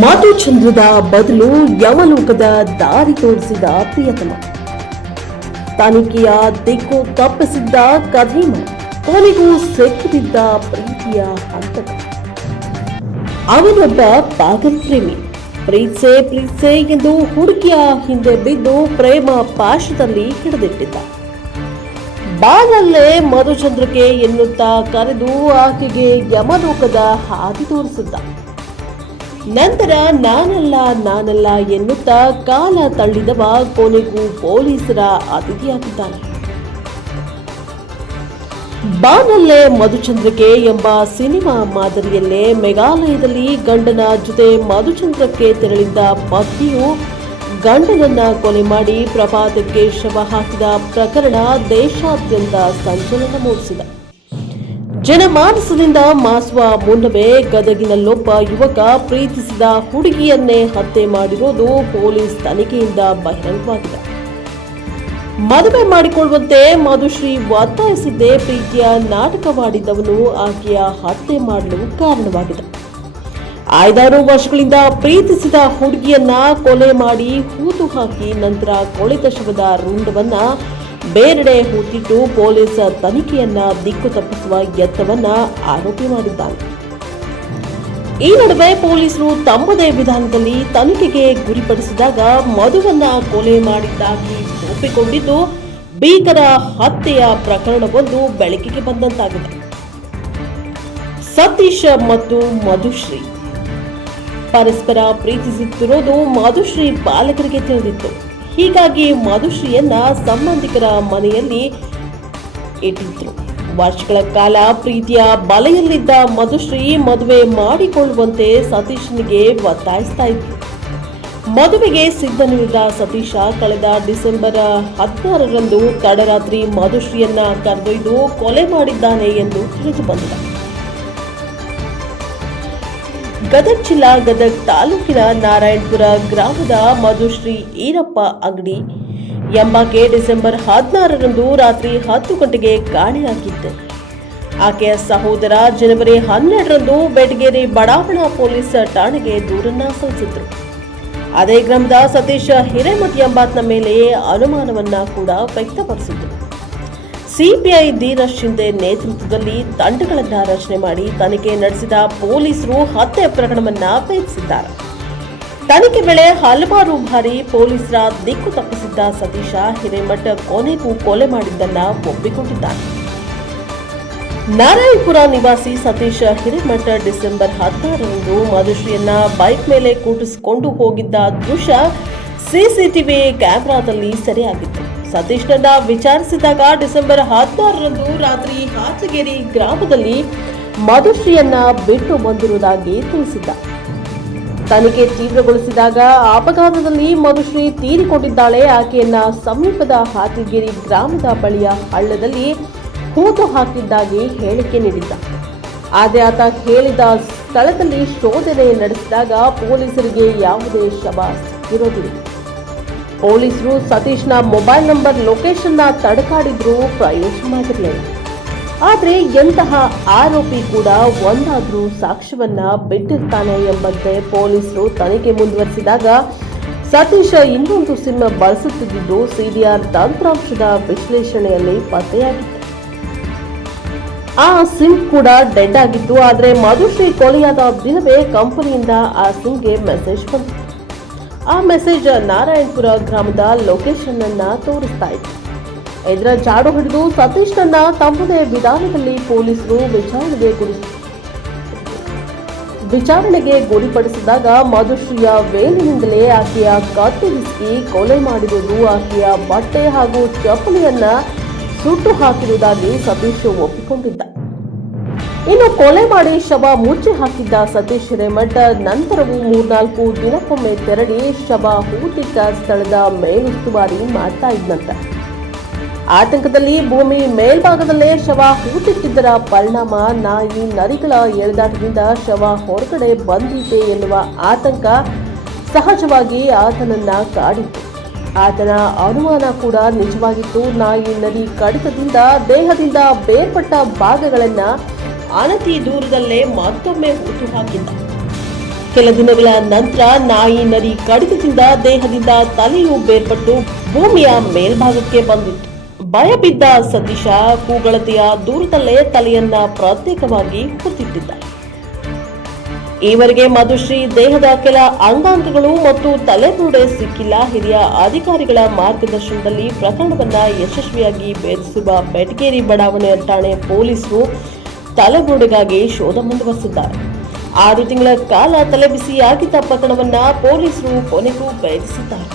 ಮಧುಚಂದ್ರದ ಬದಲು ಯಮಲೋಕದ ದಾರಿ ತೋರಿಸಿದ ಪ್ರಿಯತಮ, ತನಿಖೆಯ ದಿಕ್ಕು ತಪ್ಪಿಸಿದ್ದ ಕದೀಮ, ಕೊನೆಗೂ ಸಿಕ್ಕಿದ್ದ ಪ್ರೀತಿಯ ಹಂತಕ. ಅವನೊಬ್ಬ ಪಾಗಲ್ ಪ್ರೇಮಿ. ಪ್ರೀತ್ಸೆ ಎಂದು ಹುಡುಗಿಯ ಹಿಂದೆ ಬಿದ್ದು ಪ್ರೇಮ ಪಾಶದಲ್ಲಿ ಹಿಡಿದಿಟ್ಟಿದ್ದ. ಬಾನಲ್ಲೇ ಮಧುಚಂದ್ರಕ್ಕೆ ಎನ್ನುತ್ತಾ ಕರೆದು ಆಕೆಗೆ ಯಮಲೋಕದ ಹಾದಿ ತೋರಿಸಿದ್ದ. ನಂತರ ನಾನಲ್ಲ ಎನ್ನುತ್ತಾ ಕಾಲ ತಳ್ಳಿದವ ಕೊನೆಗೂ ಪೊಲೀಸರ ಅತಿಥಿಯಾಗಿದ್ದಾನೆ. ಬಾನಲ್ಲೇ ಮಧುಚಂದ್ರಕ್ಕೆ ಎಂಬ ಸಿನಿಮಾ ಮಾದರಿಯಲ್ಲೇ ಮೇಘಾಲಯದಲ್ಲಿ ಗಂಡನ ಜೊತೆ ಮಧುಚಂದ್ರಕ್ಕೆ ತೆರಳಿದ್ದ ಪತ್ನಿಯು ಗಂಡನನ್ನ ಕೊಲೆ ಮಾಡಿ ಪ್ರಪಾತಕ್ಕೆ ಶವ ಹಾಕಿದ ಪ್ರಕರಣ ದೇಶಾದ್ಯಂತ ಸಂಚಲನ ಮೂಡಿಸಿದೆ. ಜನಮಾನಸದಿಂದ ಮಾಸುವ ಮುನ್ನವೇ ಗದಗಿನಲ್ಲೊಬ್ಬ ಯುವಕ ಪ್ರೀತಿಸಿದ ಹುಡುಗಿಯನ್ನೇ ಹತ್ಯೆ ಮಾಡಿರೋದು ಪೊಲೀಸ್ ತನಿಖೆಯಿಂದ ಬಹಿರಂಗವಾಗಿದೆ. ಮದುವೆ ಮಾಡಿಕೊಳ್ಳುವಂತೆ ಮಧುಶ್ರೀ ಒತ್ತಾಯಿಸಿದ್ದೇ ಪ್ರೀತಿಯ ನಾಟಕವಾಡಿದ್ದವನು ಆಕೆಯ ಹತ್ಯೆ ಮಾಡಲು ಕಾರಣವಾಗಿದೆ. 5 ವರ್ಷಗಳಿಂದ ಪ್ರೀತಿಸಿದ ಹುಡುಗಿಯನ್ನ ಕೊಲೆ ಮಾಡಿ ಹೂತು ಹಾಕಿ ನಂತರ ಕೊಳೆತ ಶವದ ರುಂಡವನ್ನ ಬೇರೆಡೆ ಹೂತಿಟ್ಟು ಪೊಲೀಸ್ ತನಿಖೆಯನ್ನ ದಿಕ್ಕು ತಪ್ಪಿಸುವ ಯತ್ನವನ್ನ ಆರೋಪಿ ಮಾಡಿದ್ದಾನೆ. ಈ ನಡುವೆ ಪೊಲೀಸರು ತಮ್ಮದೇ ವಿಧಾನದಲ್ಲಿ ತನಿಖೆಗೆ ಗುರಿಪಡಿಸಿದಾಗ ಮಧುವನ್ನ ಕೊಲೆ ಮಾಡಿದ್ದಾಗಿ ಒಪ್ಪಿಕೊಂಡಿದ್ದು ಭೀಕರ ಹತ್ಯೆಯ ಪ್ರಕರಣವೊಂದು ಬೆಳಕಿಗೆ ಬಂದಂತಾಗಿದೆ. ಸತೀಶ್ ಮತ್ತು ಮಧುಶ್ರೀ ಪರಸ್ಪರ ಪ್ರೀತಿಸುತ್ತಿರೋದು ಮಧುಶ್ರೀ ಪಾಲಕರಿಗೆ ತಿಳಿದಿತ್ತು. ಹೀಗಾಗಿ ಮಧುಶ್ರೀಯನ್ನ ಸಂಬಂಧಿಕರ ಮನೆಯಲ್ಲಿ ಇಟ್ಟಿದ್ರು. ವರ್ಷಗಳ ಕಾಲ ಪ್ರೀತಿಯ ಬಲೆಯಲ್ಲಿದ್ದ ಮಧುಶ್ರೀ ಮದುವೆ ಮಾಡಿಕೊಳ್ಳುವಂತೆ ಸತೀಶ್ನಿಗೆ ಒತ್ತಾಯಿಸ್ತಾ ಇದ್ರು. ಮದುವೆಗೆ ಸಿದ್ಧನಿದ್ದ ಸತೀಶ ಕಳೆದ ಡಿಸೆಂಬರ್ 16ರಂದು ತಡರಾತ್ರಿ ಮಧುಶ್ರೀಯನ್ನ ಕರೆದೊಯ್ದು ಕೊಲೆ ಮಾಡಿದ್ದಾನೆ ಎಂದು ತಿಳಿದು ಬಂದಿದೆ. ಗದಗ ಜಿಲ್ಲಾ ಗದಗ ತಾಲೂಕಿನ ನಾರಾಯಣಪುರ ಗ್ರಾಮದ ಮಧುಶ್ರೀ ಈರಪ್ಪ ಅಂಗಡಿ ಎಂಬಾಕೆ ಡಿಸೆಂಬರ್ 16ರಂದು ರಾತ್ರಿ 10 ಗಂಟೆಗೆ ಕಾಣೆಯಾಗಿದ್ದೆ. ಆಕೆಯ ಸಹೋದರ ಜನವರಿ 12ರಂದು ಬೆಟಗೇರಿ ಬಡಾವಣಾ ಪೊಲೀಸ್ ಠಾಣೆಗೆ ದೂರನ್ನ ಸಲ್ಲಿಸಿದ್ರು. ಅದೇ ಗ್ರಾಮದ ಸತೀಶ್ ಹಿರೇಮಠ್ ಎಂಬಾತನ ಮೇಲೆ ಅನುಮಾನವನ್ನ ಕೂಡ ವ್ಯಕ್ತಪಡಿಸಿದ್ರು. ಸಿಪಿಐ ಧೀರಜ್ ಶಿಂದೆ ನೇತೃತ್ವದಲ್ಲಿ ತಂಡಗಳನ್ನು ರಚನೆ ಮಾಡಿ ತನಿಖೆ ನಡೆಸಿದ ಪೊಲೀಸರು ಹತ್ಯೆ ಪ್ರಕರಣವನ್ನ ಭೇದಿಸಿದ್ದಾರೆ. ತನಿಖೆ ವೇಳೆ ಹಲವಾರು ಬಾರಿ ಪೊಲೀಸರ ದಿಕ್ಕು ತಪ್ಪಿಸಿದ್ದ ಸತೀಶ ಹಿರೇಮಠ್ ಕೊನೆಗೂ ಕೊಲೆ ಮಾಡಿದ್ದನ್ನ ಒಪ್ಪಿಕೊಂಡಿದ್ದಾನೆ. ನಾರಾಯಣಪುರ ನಿವಾಸಿ ಸತೀಶ್ ಹಿರೇಮಠ್ ಡಿಸೆಂಬರ್ 16ರಂದು ಮಧುಶ್ರೀಯನ್ನ ಬೈಕ್ ಮೇಲೆ ಕೂಡಿಸಿಕೊಂಡು ಹೋಗಿದ್ದ ದೃಶ್ಯ ಸಿಸಿಟಿವಿ ಕ್ಯಾಮೆರಾದಲ್ಲಿ ಸೆರೆಯಾಗಿತ್ತು. ಸತೀಶ್ನನ್ನ ವಿಚಾರಿಸಿದಾಗ ಡಿಸೆಂಬರ್ 16ರಂದು ರಾತ್ರಿ ಹಾಚಗೇರಿ ಗ್ರಾಮದಲ್ಲಿ ಮಧುಶ್ರೀಯನ್ನ ಬಿಟ್ಟು ಬಂದಿರುವುದಾಗಿ ತಿಳಿಸಿದ್ದ. ತನಿಖೆ ತೀವ್ರಗೊಳಿಸಿದಾಗ ಅಪಘಾತದಲ್ಲಿ ಮಧುಶ್ರೀ ತೀರಿಕೊಂಡಿದ್ದಾಳೆ. ಆಕೆಯನ್ನ ಸಮೀಪದ ಹಾಚಗೇರಿ ಗ್ರಾಮದ ಬಳಿಯ ಹಳ್ಳದಲ್ಲಿ ಹೂತು ಹಾಕಿದ್ದಾಗಿ ಹೇಳಿಕೆ ನೀಡಿದ್ದ. ಆದರೆ ಆತ ಹೇಳಿದ ಸ್ಥಳದಲ್ಲಿ ಶೋಧನೆ ನಡೆಸಿದಾಗ ಪೊಲೀಸರಿಗೆ ಯಾವುದೇ ಶವ ಸಿಕ್ಕಿರೋದಿಲ್ಲ. ಪೊಲೀಸರು ಸತೀಶ್ನ ಮೊಬೈಲ್ ನಂಬರ್ ಲೊಕೇಶನ್ನ ತಡಕಾಡಿದ್ರೂ ಪ್ರಯೋಜನವಾಗಿರಲಿಲ್ಲ. ಆದರೆ ಎಂತಹ ಆರೋಪಿ ಕೂಡ ಒಂದಾದ್ರೂ ಸಾಕ್ಷ್ಯವನ್ನ ಬಿಟ್ಟಿರ್ತಾನೆ ಎಂಬಂತೆ ಪೊಲೀಸರು ತನಿಖೆ ಮುಂದುವರಿಸಿದಾಗ ಸತೀಶ್ ಇನ್ನೊಂದು ಸಿಮ್ ಬಳಸುತ್ತಿದ್ದು ಸಿಡಿಆರ್ ತಂತ್ರಾಂಶದ ವಿಶ್ಲೇಷಣೆಯಲ್ಲಿ ಪತ್ತೆಯಾಗಿತ್ತು. ಆ ಸಿಮ್ ಕೂಡ ಡೆಡ್ ಆಗಿತ್ತು. ಆದರೆ ಮಧುಶ್ರೀ ಕೊಲೆಯಾದ ದಿನವೇ ಕಂಪನಿಯಿಂದ ಆ ಸಿಮ್ಗೆ ಮೆಸೇಜ್ ಬಂತು. ಆ ಮೆಸೇಜ್ ನಾರಾಯಣಪುರ ಗ್ರಾಮದ ಲೊಕೇಶನ್ ಅನ್ನ ತೋರಿಸ್ತಾ ಇತ್ತು. ಇದರ ಜಾಡು ಹಿಡಿದು ಸತೀಶ್ನನ್ನ ತಮ್ಮದೇ ವಿಧಾನದಲ್ಲಿ ಪೊಲೀಸರು ವಿಚಾರಣೆಗೆ ಗುರಿಪಡಿಸಿದಾಗ ಮಧುಶ್ರೀಯ ವೇಲಿನಿಂದಲೇ ಆಕೆಯ ಕತ್ತರಿಸಿ ಕೊಲೆ ಮಾಡಿರುವುದು, ಆಕೆಯ ಬಟ್ಟೆ ಹಾಗೂ ಚಪ್ಪಲಿಯನ್ನ ಸುಟ್ಟು ಹಾಕಿರುವುದಾಗಿ ಸತೀಶ್ ಒಪ್ಪಿಕೊಂಡಿದ್ದ. ಇನ್ನು ಕೊಲೆ ಮಾಡಿ ಶವ ಮುಚ್ಚಿ ಹಾಕಿದ್ದ ಸತೀಶ್ ಹಿರೇಮಠ್ ನಂತರವೂ 3-4 ದಿನಕ್ಕೊಮ್ಮೆ ತೆರಳಿ ಶವ ಹೂತಿಟ್ಟ ಸ್ಥಳದ ಮೇಲುಸ್ತುವಾರಿ ಮಾಡ್ತಾ ಇದ್ದಂತೆ. ಆತಂಕದಲ್ಲಿ ಭೂಮಿ ಮೇಲ್ಭಾಗದಲ್ಲೇ ಶವ ಹೂತಿಟ್ಟಿದ್ದರ ಪರಿಣಾಮ ನಾಯಿ ನರಿಗಳ ಎಳೆದಾಟದಿಂದ ಶವ ಹೊರಗಡೆ ಬಂದಿದೆ ಎನ್ನುವ ಆತಂಕ ಸಹಜವಾಗಿ ಆತನನ್ನ ಕಾಡಿತ್ತು. ಆತನ ಅನುಮಾನ ಕೂಡ ನಿಜವಾಗಿತ್ತು. ನಾಯಿ ನರಿ ಕಡಿತದಿಂದ ದೇಹದಿಂದ ಬೇರ್ಪಟ್ಟ ಭಾಗಗಳನ್ನ ಅನತಿ ದೂರದಲ್ಲೇ ಮತ್ತೊಮ್ಮೆ ಹೂತು ಹಾಕಿದ್ದ. ಕೆಲ ದಿನಗಳ ನಂತರ ನಾಯಿ ನರಿ ಕಡಿತದಿಂದ ದೇಹದಿಂದ ತಲೆಯು ಬೇರ್ಪಟ್ಟು ಭೂಮಿಯ ಮೇಲ್ಭಾಗಕ್ಕೆ ಬಂದಿತ್ತು. ಭಯ ಬಿದ್ದ ಸತೀಶ ಕೂಗಳತೆಯ ದೂರದಲ್ಲೇ ತಲೆಯನ್ನ ಪ್ರತ್ಯೇಕವಾಗಿ ಹೊತ್ತಿಟ್ಟಿದ್ದಾರೆ. ಈವರೆಗೆ ಮಧುಶ್ರೀ ದೇಹದ ಕೆಲ ಅಂಗಾಂಗಗಳು ಮತ್ತು ತಲೆಬುರುಡೆ ಸಿಕ್ಕಿಲ್ಲ. ಹಿರಿಯ ಅಧಿಕಾರಿಗಳ ಮಾರ್ಗದರ್ಶನದಲ್ಲಿ ಪ್ರಕರಣವನ್ನ ಯಶಸ್ವಿಯಾಗಿ ಭೇದಿಸಿರುವ ಬೆಟಗೇರಿ ಬಡಾವಣೆ ಠಾಣೆ ಪೊಲೀಸರು ತಲೆಬುರುಡೆಗಾಗಿ ಶೋಧ ಮುಂದುವರೆಸಿದ್ದಾರೆ. 6 ತಿಂಗಳ ಕಾಲ ತಲೆಬಿಸಿಯಾಗಿದ್ದ ಪ್ರಕರಣವನ್ನ ಪೊಲೀಸರು ಕೊನೆಗೂ ಭೇದಿಸಿದ್ದಾರೆ.